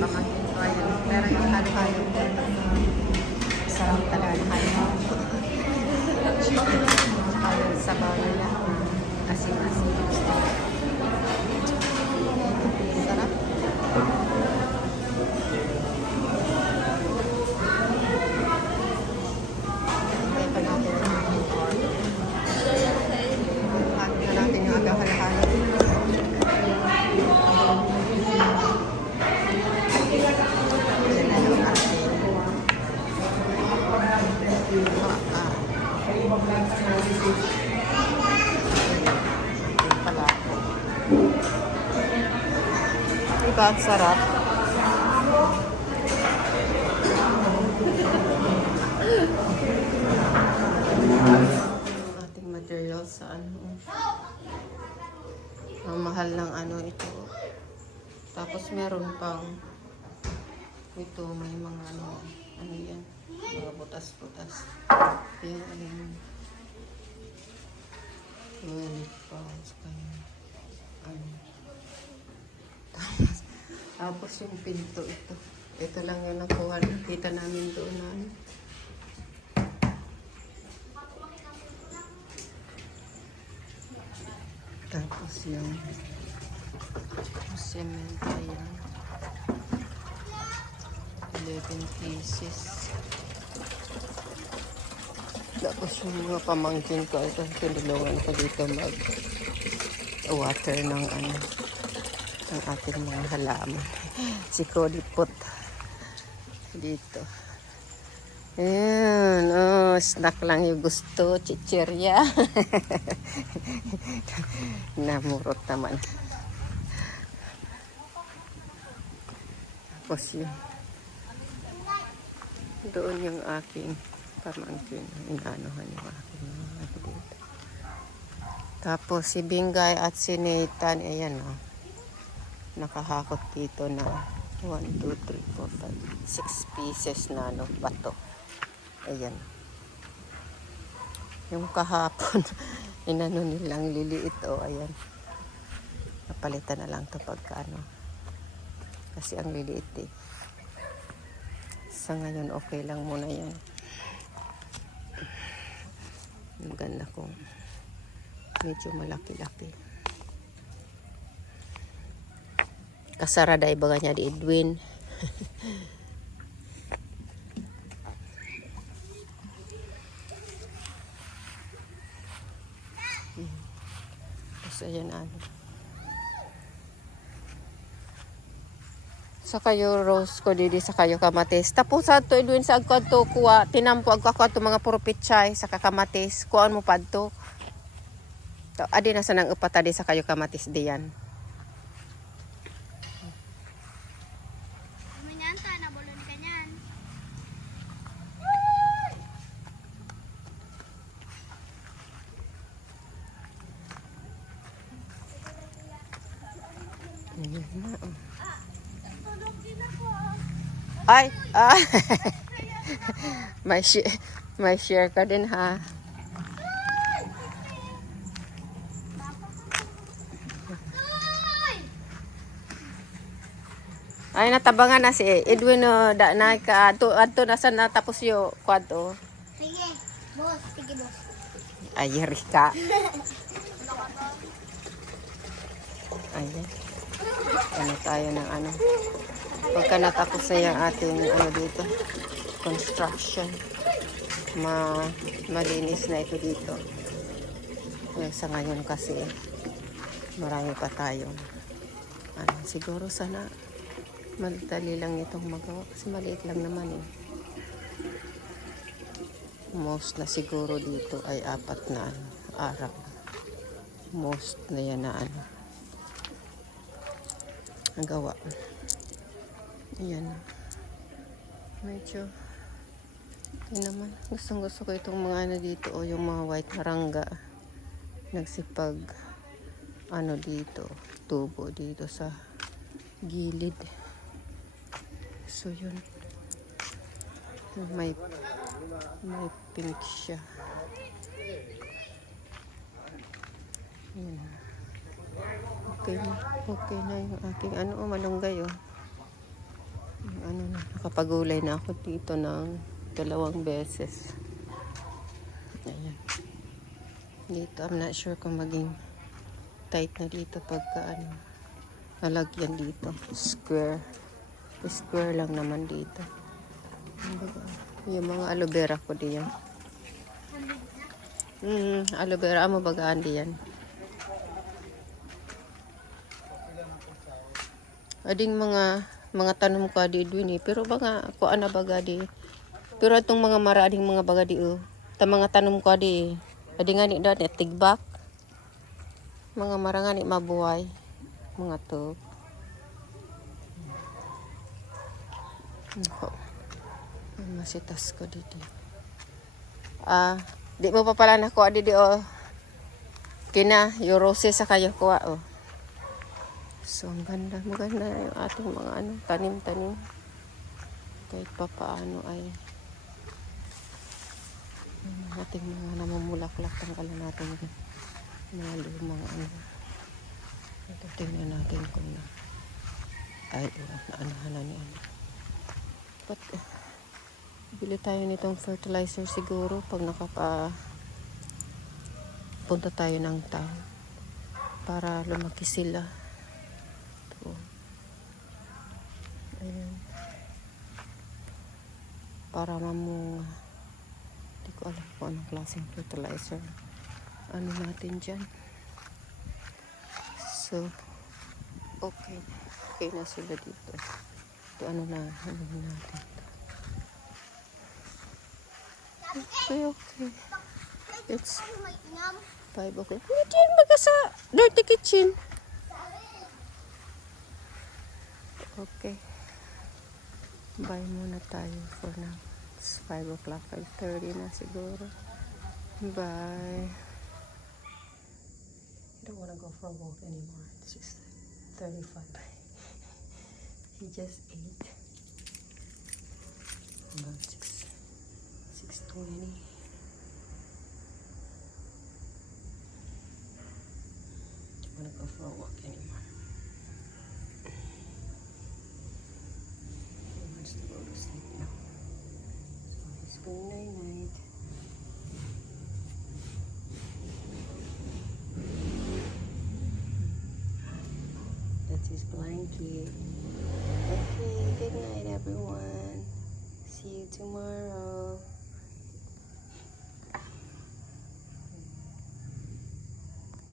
pamangkin ko ayun. Pero yung halo-halo ko, sarap talaga na halo. Chicken. Tsaka yung sabaw nila. Asin-asin. Sarap. Hintay pa natin yung order. Hati na natin yung aga halo-halo. Yan na yung ating pala. Diba ang sarap? Ating materials sa ano. Ang mahal ng ano ito. Tapos meron pang ito may mga ano yan. Mga butas-butas. Yung ano yun. 12 pounds kaya. Ano. Tapos yung pinto ito. Ito lang yung nakuha. Kita namin doon na ano. Tapos yung cement ayan. 11 pieces. Tapos yung mga pamangkin ko, ito tinulungan ko dito mag-water ng ano, ng ating mga halaman. Si Cody Pot dito. Ayan, oh, snack lang yung gusto, chichirya. Namurot naman. Tapos yun. Doon yung aking pamangkin. Inaanohan yung aking mga dito. Tapos si Bingay at si Nathan, ayan o. Nakahakot dito na 1, 2, 3, 4, 5, 6 pieces na ano, bato. Ayan. Yung kahapon, inano nilang liliit o, ayan. Napalitan na lang ito pagka ano. Kasi ang liliit eh. Sa ngayon, okay lang muna yan. Maganda kung medyo malaki-laki. Kasarada ibaga niya di Edwin. Tapos ayan ano. Sa kayo rose ko didi sa kayo kamatis. Tapos sa to Edwin sa agkad to kuha. Tinampo agkakad to mga puro pichay sa kakamatis. Kuhaan mo padto. Adi na sa nang upatadi sa kayo kamatis diyan. Ayan na, oh. Ay, may share ka din ha. Ay natabangan na si Edwin no, da na ka ato nasa natapos yo kwadto. Sige, boss, sige boss. Ay Rika. Ayan. Ano tayo ng ano. Pagka natapos na yung ating ano dito, construction, malinis na ito dito. Sa ngayon kasi marami pa tayong ano, siguro sana madali lang itong magawa kasi maliit lang naman eh. Most na siguro dito ay 4 na ano, araw. Most na yan na ano ang gawa. Ayan. Medyo yun naman. Gustong gusto ko itong mga ano dito o yung mga white harangga. Nagsipag ano dito. Tubo dito sa gilid. So yun. May pink siya. Ayan. Okay na yung aking ano, malunggay oh. Ano na, nakapagulay na ako dito ng 2 beses. Ayan. Dito, I'm not sure kung maging tight na dito pagka ano, nalagyan dito. Square. Square lang naman dito. Yung mga aloe vera ko diyan. Aloe vera mo bagaan diyan. Ading mga tanom ko adi Edwin eh. Pero baga, ko ana baga di. Pero itong mga marading mga baga di oh. Ta mga tanom ko adi eh. Adi nga ni dati tigbak. Mga maranga ni mabuhay. Mga to. Nako. Masitas ko dito. Di mo pa pala nakuha di oh. Kina, yung roses sa kayo kuha oh. So, ang ganda. Maganda yung ating mga ano, tanim-tanim. Kahit pa paano ay ating mga namumulaklak. Tanggalan natin yung mga lumang ano. Ito, tingnan natin kung na ay, naanahan na ni ano. But, bili tayo nitong fertilizer siguro pag punta tayo ng town para lumaki sila. Ayan. Para mamunga. Hindi ko alam kung anong klaseng fertilizer. Ano natin dyan. So, okay. Okay na sila dito. Ito ano natin. Okay. It's 5 o'clock. Hindi yan baga sa dirty kitchen. Okay. Bye muna tayo for now. It's 5 o'clock, 5:30 na siguro. Bye. I don't want to go for a walk anymore. It's just 35. He just ate. About 6:20. I don't want to go for a walk anymore.